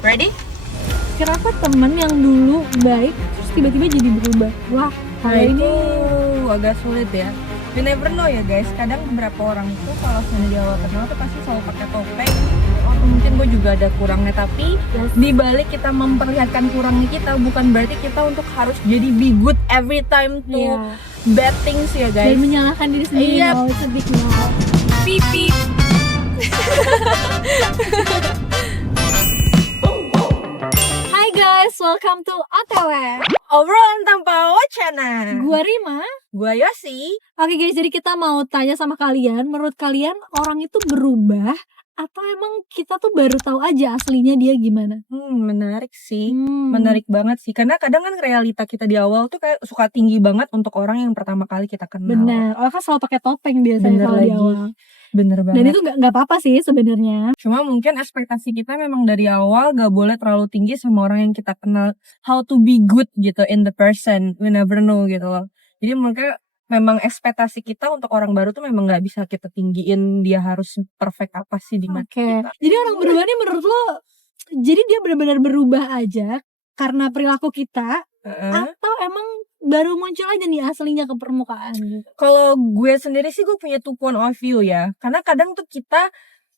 Ready? Kenapa temen yang dulu baik terus tiba-tiba jadi berubah? Wah, Nah, kalau itu ini agak sulit ya. You never know ya guys. Kadang beberapa orang itu kalau sudah di awal kenal tuh pasti selalu pakai topeng. Oh, mungkin gue juga ada kurangnya, tapi Yes. di balik kita memperlihatkan kurangnya kita, bukan berarti kita untuk harus jadi be good every time to Iya. bad things ya guys. Dan menyalahkan diri sendiri. Iya. No, it's a big no. Pipi. Hai guys, welcome to OTW. Obrolan tanpa wacana. Gua Rima. Gua Yosi. Oke guys, jadi kita mau tanya sama kalian, menurut kalian orang itu berubah atau emang kita tuh baru tahu aja aslinya dia gimana? Menarik sih. Menarik banget sih. Karena kadang kan realita kita di awal tuh kayak suka tinggi banget untuk orang yang pertama kali kita kenal. Benar. Orang kan selalu pakai topeng biasanya Bener kalau di lagi. awal. Bener banget. Dan itu nggak apa-apa sih sebenarnya. Cuma mungkin ekspektasi kita memang dari awal gak boleh terlalu tinggi sama orang yang kita kenal. How to be good gitu in the person. We never know gitu loh. Jadi mungkin memang ekspektasi kita untuk orang baru tuh memang gak bisa kita tinggiin. Dia harus perfect apa sih di mata kita. Jadi orang berubah ini menurut lo, jadi dia benar-benar berubah aja karena perilaku kita, atau emang baru muncul aja nih aslinya ke permukaan gitu? Kalau gue sendiri sih gue punya two point of view ya. Karena kadang tuh kita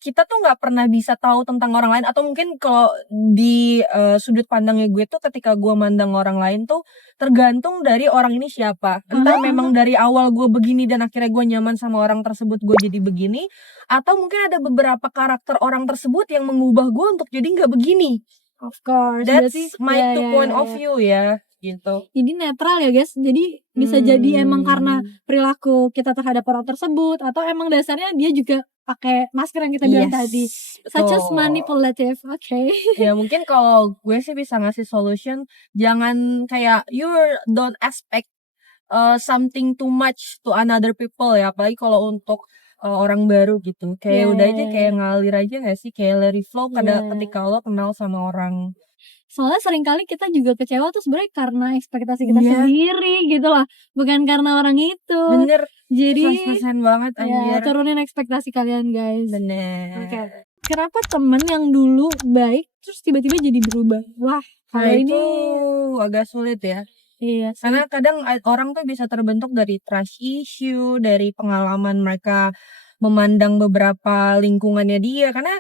tuh nggak pernah bisa tahu tentang orang lain, atau mungkin kalau di sudut pandangnya gue tuh ketika gue mandang orang lain tuh tergantung dari orang ini siapa. Entah memang dari awal gue begini dan akhirnya gue nyaman sama orang tersebut gue jadi begini, atau mungkin ada beberapa karakter orang tersebut yang mengubah gue untuk jadi nggak begini. Of course. That's Berarti, my two point of view ya gitu. Jadi netral ya guys. Jadi bisa jadi emang karena perilaku kita terhadap orang tersebut, atau emang dasarnya dia juga pakai masker yang kita bilang tadi. Such as manipulative. Oke. Ya mungkin kalau gue sih bisa ngasih solution, jangan kayak you don't expect something too much to another people ya, apalagi kalau untuk orang baru gitu. Kayak udah aja kayak ngalir aja gak sih, kayak let it flow ketika lo kenal sama orang. Soalnya seringkali kita juga kecewa tuh sebenarnya karena ekspektasi kita sendiri gitu lah, bukan karena orang itu. Bener. Jadi 100% banget anjir. turunin ekspektasi kalian guys. Bener. Oke. Kenapa temen yang dulu baik terus tiba-tiba jadi berubah? Wah, kalau itu ini agak sulit ya. iya sih. Karena kadang orang tuh bisa terbentuk dari trust issue, dari pengalaman mereka memandang beberapa lingkungannya dia. Karena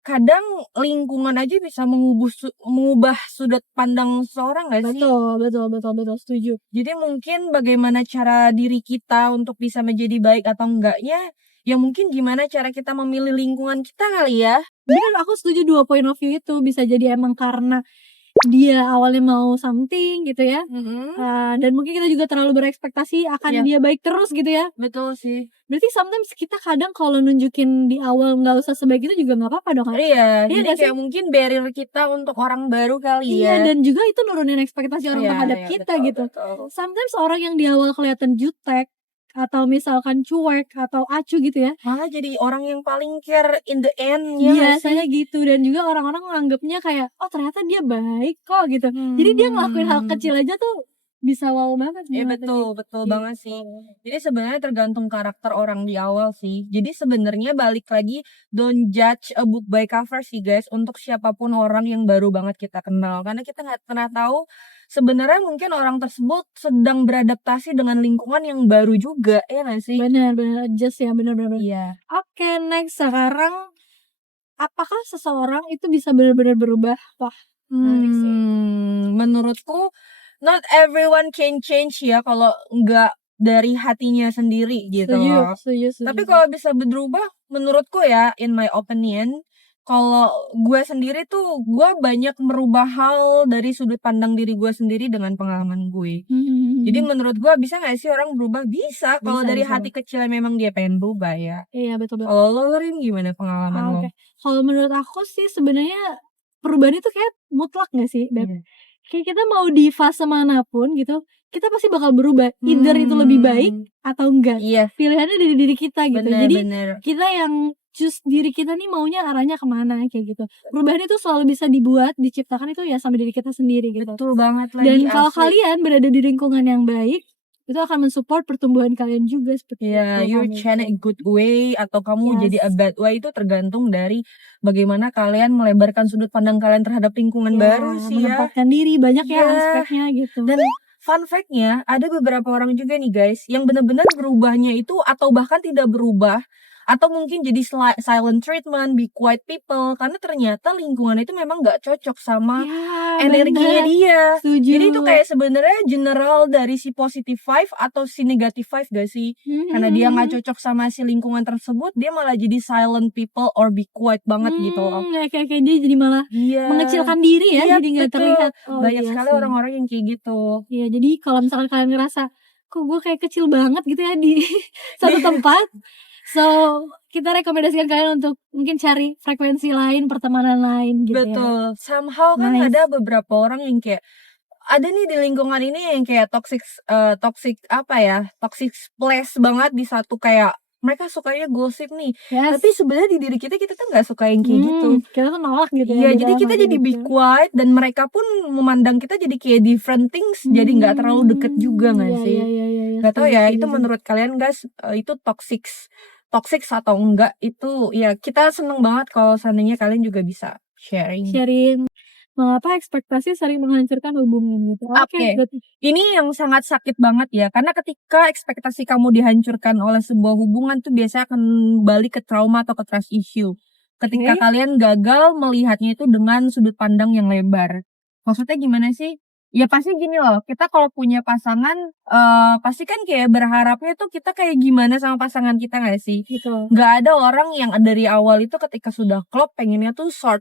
kadang lingkungan aja bisa mengubah sudut pandang seseorang gak sih? Betul, setuju. Jadi mungkin bagaimana cara diri kita untuk bisa menjadi baik atau enggaknya, ya mungkin gimana cara kita memilih lingkungan kita kali ya. Bener, aku setuju dua point of view itu. Bisa jadi emang karena dia awalnya mau something gitu ya, dan mungkin kita juga terlalu berekspektasi akan dia baik terus gitu ya. Betul sih. Berarti sometimes kita kadang kalau nunjukin di awal nggak usah sebaik itu juga nggak apa-apa dong kan? Iya, jadi nggak kayak mungkin barrier kita untuk orang baru kali Iya, ya. dan juga itu nurunin ekspektasi orang terhadap kita betul, gitu. betul. Sometimes orang yang di awal kelihatan jutek atau misalkan cuek atau acuh gitu ya, Malah jadi orang yang paling care in the end ya. biasanya gitu. Dan juga orang-orang nganggapnya kayak, oh ternyata dia baik kok gitu. Jadi dia ngelakuin hal kecil aja tuh bisa wow banget. Betul banget sih. Jadi sebenarnya tergantung karakter orang di awal sih. Jadi sebenarnya balik lagi, don't judge a book by cover sih guys, untuk siapapun orang yang baru banget kita kenal. Karena kita nggak pernah tahu sebenarnya mungkin orang tersebut sedang beradaptasi dengan lingkungan yang baru juga, ya nggak sih? Benar, adjust ya, benar. Iya. Oke, next sekarang, apakah seseorang itu bisa benar-benar berubah? Wah, menarik sih. Menurutku not everyone can change ya kalau nggak dari hatinya sendiri gitu loh. Setuju. Tapi kalau bisa berubah, menurutku ya, in my opinion, kalau gue sendiri tuh gue banyak merubah hal dari sudut pandang diri gue sendiri dengan pengalaman gue. Jadi menurut gue bisa nggak sih orang berubah? Bisa kalau dari hati kecilnya memang dia pengen berubah ya. Iya, betul. Kalau lo Rin, gimana pengalaman lo? Kalau menurut aku sih sebenarnya perubahan itu kayak mutlak nggak sih, Beb? Kayak kita mau di fase manapun gitu, kita pasti bakal berubah. Either itu lebih baik atau enggak. Iya. Pilihannya dari diri kita gitu. Jadi Bener. kita yang choose diri kita nih maunya arahnya kemana kayak gitu. Perubahan itu selalu bisa dibuat, diciptakan itu ya sama diri kita sendiri gitu. Betul banget lagi. Dan kalau kalian berada di lingkungan yang baik, itu akan mensupport pertumbuhan kalian juga seperti Ya, itu. you channel a good way atau kamu Yes. jadi a bad way itu tergantung dari bagaimana kalian melebarkan sudut pandang kalian terhadap lingkungan baru sih ya. menempatkan diri banyak ya Iya. aspeknya gitu. Dan fun fact-nya ada beberapa orang juga nih guys yang benar-benar berubahnya itu atau bahkan tidak berubah atau mungkin jadi silent treatment, be quiet people karena ternyata lingkungan itu memang gak cocok sama energinya bener. dia. Setuju. Jadi itu kayak sebenarnya general dari si positive vibe atau si negative vibe gak sih? Karena dia gak cocok sama si lingkungan tersebut, dia malah jadi silent people or be quiet banget gitu loh. Kayak dia jadi malah mengecilkan diri ya, Iya, jadi nggak betul. terlihat. Banyak sekali sih. orang-orang yang kayak gitu. Iya, jadi kalau misalkan kalian ngerasa kok gue kayak kecil banget gitu ya di satu tempat, so kita rekomendasikan kalian untuk mungkin cari frekuensi lain, pertemanan lain gitu. Betul. Somehow kan Nice. ada beberapa orang yang kayak ada nih di lingkungan ini yang kayak toxic place banget di satu kayak mereka sukanya gosip nih. Yes. Tapi sebenarnya di diri kita tuh nggak suka yang kayak gitu. Kita tuh nolak gitu Iya, ya. jadi kita jadi be quiet dan mereka pun memandang kita jadi kayak different things, jadi nggak terlalu deket juga nggak sih? Nggak tahu ya, itu menurut kalian guys itu toxic atau enggak itu ya kita seneng banget kalau seandainya kalian juga bisa sharing. Mengapa ekspektasi sering menghancurkan hubungan gitu. Oke. Ini yang sangat sakit banget ya, karena ketika ekspektasi kamu dihancurkan oleh sebuah hubungan tuh biasanya akan balik ke trauma atau ke trust issue. Ketika kalian gagal melihatnya itu dengan sudut pandang yang lebar. Maksudnya gimana sih? Ya pasti gini loh, kita kalau punya pasangan pasti kan kayak berharapnya tuh kita kayak gimana sama pasangan kita gak sih? Gitu. Gak ada orang yang dari awal itu ketika sudah klop pengennya tuh short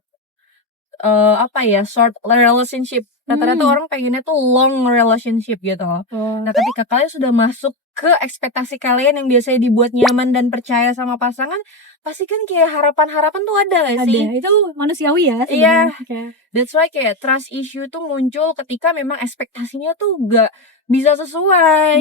relationship. Rata-rata orang pengennya tuh long relationship gitu. Nah ketika kalian sudah masuk ke ekspektasi kalian yang biasanya dibuat nyaman dan percaya sama pasangan, pasti kan kayak harapan-harapan tuh ada gak sih? Ada, itu manusiawi ya sebenarnya. Iya, Okay. That's why kayak trust issue tuh muncul ketika memang ekspektasinya tuh gak bisa sesuai.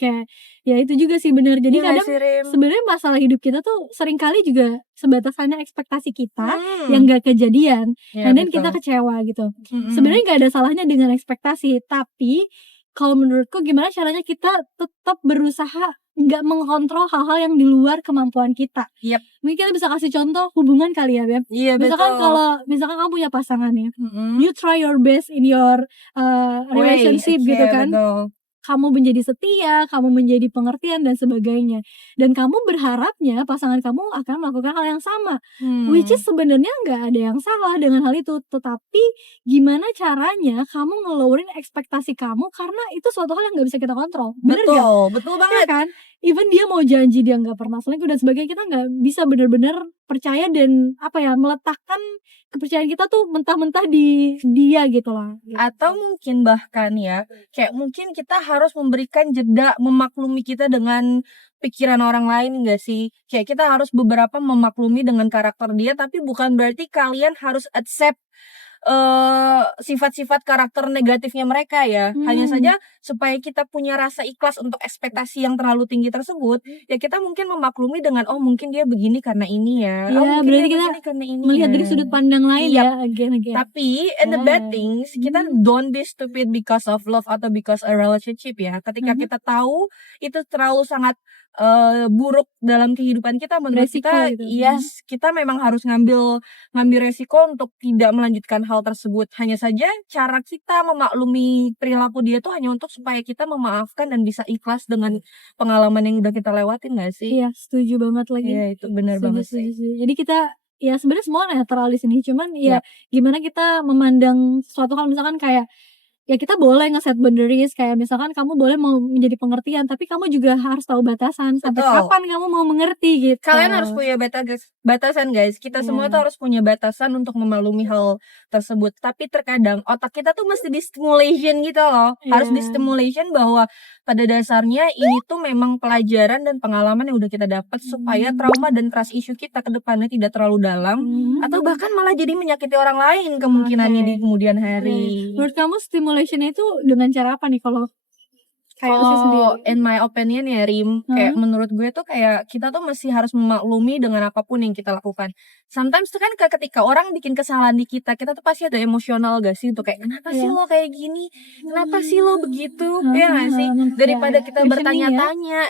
Kayak ya itu juga sih benar. Jadi Iya kadang sebenarnya masalah hidup kita tuh seringkali juga sebatas hanya ekspektasi kita yang gak kejadian, dan kita kecewa gitu. Sebenarnya gak ada salahnya dengan ekspektasi, tapi kalau menurutku gimana caranya kita tetap berusaha nggak mengontrol hal-hal yang di luar kemampuan kita. Mungkin kita bisa kasih contoh hubungan kali ya, Beb. Iya, misalkan kamu punya pasangan ya, you try your best in your relationship gitu kan. Kamu menjadi setia, kamu menjadi pengertian dan sebagainya. Dan kamu berharapnya pasangan kamu akan melakukan hal yang sama. Which is sebenarnya nggak ada yang salah dengan hal itu. Tetapi gimana caranya kamu ngeluarin ekspektasi kamu, karena itu suatu hal yang nggak bisa kita kontrol. Bener gak? Betul banget. Ya kan? Even dia mau janji dia nggak pernah selingkuh dan sebagainya, kita nggak bisa benar-benar percaya dan meletakkan kepercayaan kita tuh mentah-mentah di dia gitu lah. Atau mungkin bahkan ya, kayak mungkin kita harus memberikan jeda memaklumi kita dengan pikiran orang lain gak sih? Kayak kita harus beberapa memaklumi dengan karakter dia, tapi bukan berarti kalian harus accept sifat-sifat karakter negatifnya mereka ya. Hanya saja supaya kita punya rasa ikhlas untuk ekspektasi yang terlalu tinggi tersebut, ya kita mungkin memaklumi dengan mungkin dia begini karena ini ya. Berarti kita melihat dari sudut pandang lain ya. Again. Tapi in the bad things, kita don't be stupid because of love atau because a relationship ya. Ketika kita tahu itu terlalu sangat buruk dalam kehidupan kita, menurut kita gitu. Kita memang harus ngambil resiko untuk tidak melanjutkan hal tersebut. Hanya saja cara kita memaklumi perilaku dia tuh hanya untuk supaya kita memaafkan dan bisa ikhlas dengan pengalaman yang udah kita lewatin gak sih? Iya, setuju banget lagi. Iya, itu benar banget sih. Jadi kita ya sebenarnya semua netral di sini, cuman gimana kita memandang suatu hal, misalkan kayak ya kita boleh nge-set boundaries, kayak misalkan kamu boleh mau menjadi pengertian, tapi kamu juga harus tahu batasan. Sampai kapan kamu mau mengerti gitu. Kalian harus punya batasan guys. Kita semua tuh harus punya batasan untuk memaklumi hal tersebut. Tapi terkadang otak kita tuh mesti di-stimulation gitu loh. Harus di-stimulation bahwa pada dasarnya ini tuh memang pelajaran dan pengalaman yang udah kita dapat supaya trauma dan trust issue kita ke depannya tidak terlalu dalam atau bahkan malah jadi menyakiti orang lain kemungkinannya di kemudian hari. Menurut kamu stimulationnya itu dengan cara apa nih? Kalau Kayak lu sih sendiri. Kalau in my opinion ya Rim, kayak menurut gue tuh kayak kita tuh masih harus memaklumi dengan apapun yang kita lakukan. Sometimes tuh kan ketika orang bikin kesalahan di kita tuh pasti ada emosional gak sih? Tuh kayak kenapa sih lo kayak gini? Kenapa sih lo begitu? Ya gak sih? Daripada kita bertanya-tanya,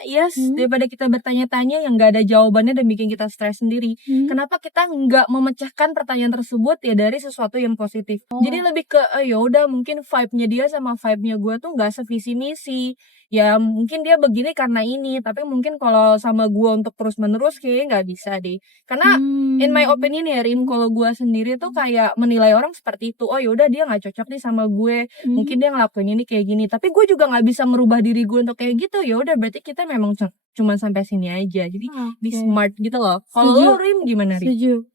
daripada kita bertanya-tanya yang gak ada jawabannya dan bikin kita stres sendiri. Kenapa kita nggak memecahkan pertanyaan tersebut ya dari sesuatu yang positif? Jadi lebih ke ya udah mungkin vibe-nya dia sama vibe-nya gue tuh nggak sevisi misi. Ya mungkin dia begini karena ini, tapi mungkin kalau sama gue untuk terus menerus kayaknya nggak bisa deh. Karena in my opinion ya Rim, kalau gue sendiri tuh kayak menilai orang seperti itu. Oh yaudah dia nggak cocok nih sama gue, mungkin dia ngelakuin ini kayak gini. Tapi gue juga nggak bisa merubah diri gue untuk kayak gitu. Ya udah berarti kita memang cuma sampai sini aja. Jadi be smart gitu loh. Kalau lo Rim gimana Rim? Setuju.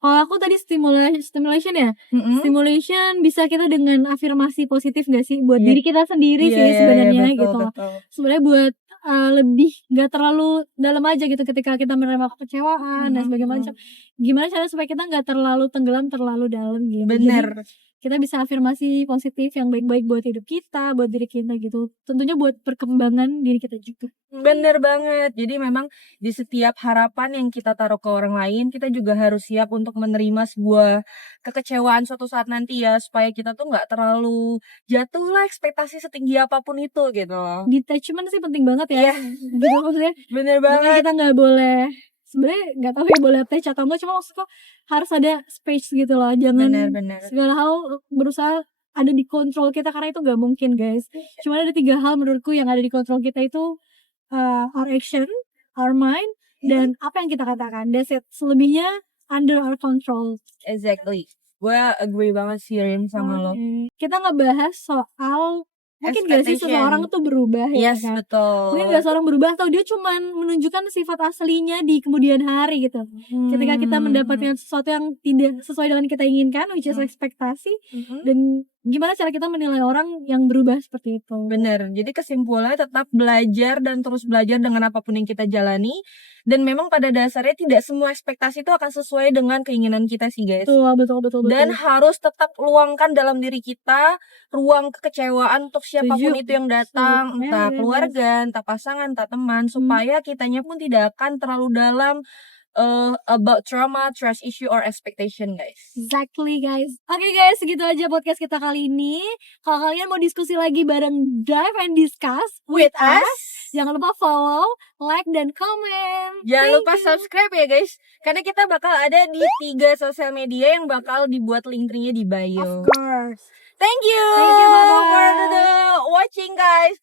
Kalau aku tadi stimulation ya, stimulation bisa kita dengan afirmasi positif gak sih buat diri kita sendiri sih sebenarnya gitu. Sebenarnya buat lebih gak terlalu dalam aja gitu ketika kita menerima kekecewaan dan sebagainya macam. Gimana cara supaya kita gak terlalu tenggelam terlalu dalam gitu. Bener. Jadi, kita bisa afirmasi positif yang baik-baik buat hidup kita, buat diri kita gitu. Tentunya buat perkembangan diri kita juga. Bener banget. Jadi memang di setiap harapan yang kita taruh ke orang lain, kita juga harus siap untuk menerima sebuah kekecewaan suatu saat nanti ya, supaya kita tuh nggak terlalu jatuh lah ekspektasi setinggi apapun itu gitu loh. Detachment sih penting banget ya. Gitu maksudnya. Bener banget. Kita nggak boleh, sebenarnya nggak tahu ya boleh attach atau enggak, cuma maksudku harus ada space gitu loh. Jangan segala hal berusaha ada di kontrol kita, karena itu nggak mungkin guys. Cuma ada 3 hal menurutku yang ada di kontrol kita itu our action, our mind, dan apa yang kita katakan. That's it. Selebihnya under our control. Exactly. Gue agree banget sih Rim sama lo. Kita ngebahas soal mungkin gak sih seseorang tuh berubah ya kan? Betul. Mungkin gak seseorang berubah atau dia cuman menunjukkan sifat aslinya di kemudian hari gitu. Ketika kita mendapatkan sesuatu yang tidak sesuai dengan kita inginkan, which is ekspektasi, dan gimana cara kita menilai orang yang berubah seperti itu. Bener, jadi kesimpulannya tetap belajar dan terus belajar dengan apapun yang kita jalani. Dan memang pada dasarnya tidak semua ekspektasi itu akan sesuai dengan keinginan kita sih guys. Betul. Dan harus tetap luangkan dalam diri kita ruang kekecewaan untuk siapapun itu yang datang. Entah keluarga, entah pasangan, entah teman. Supaya kitanya pun tidak akan terlalu dalam about trauma, trust issue, or expectation guys. Exactly guys. Oke guys, segitu aja podcast kita kali ini. Kalau kalian mau diskusi lagi bareng Dive and Discuss with us, jangan lupa follow, like, dan komen. Jangan lupa subscribe ya guys, karena kita bakal ada di 3 sosial media yang bakal dibuat link-linknya di bio. Of course. Thank you Bye-bye. for the watching guys.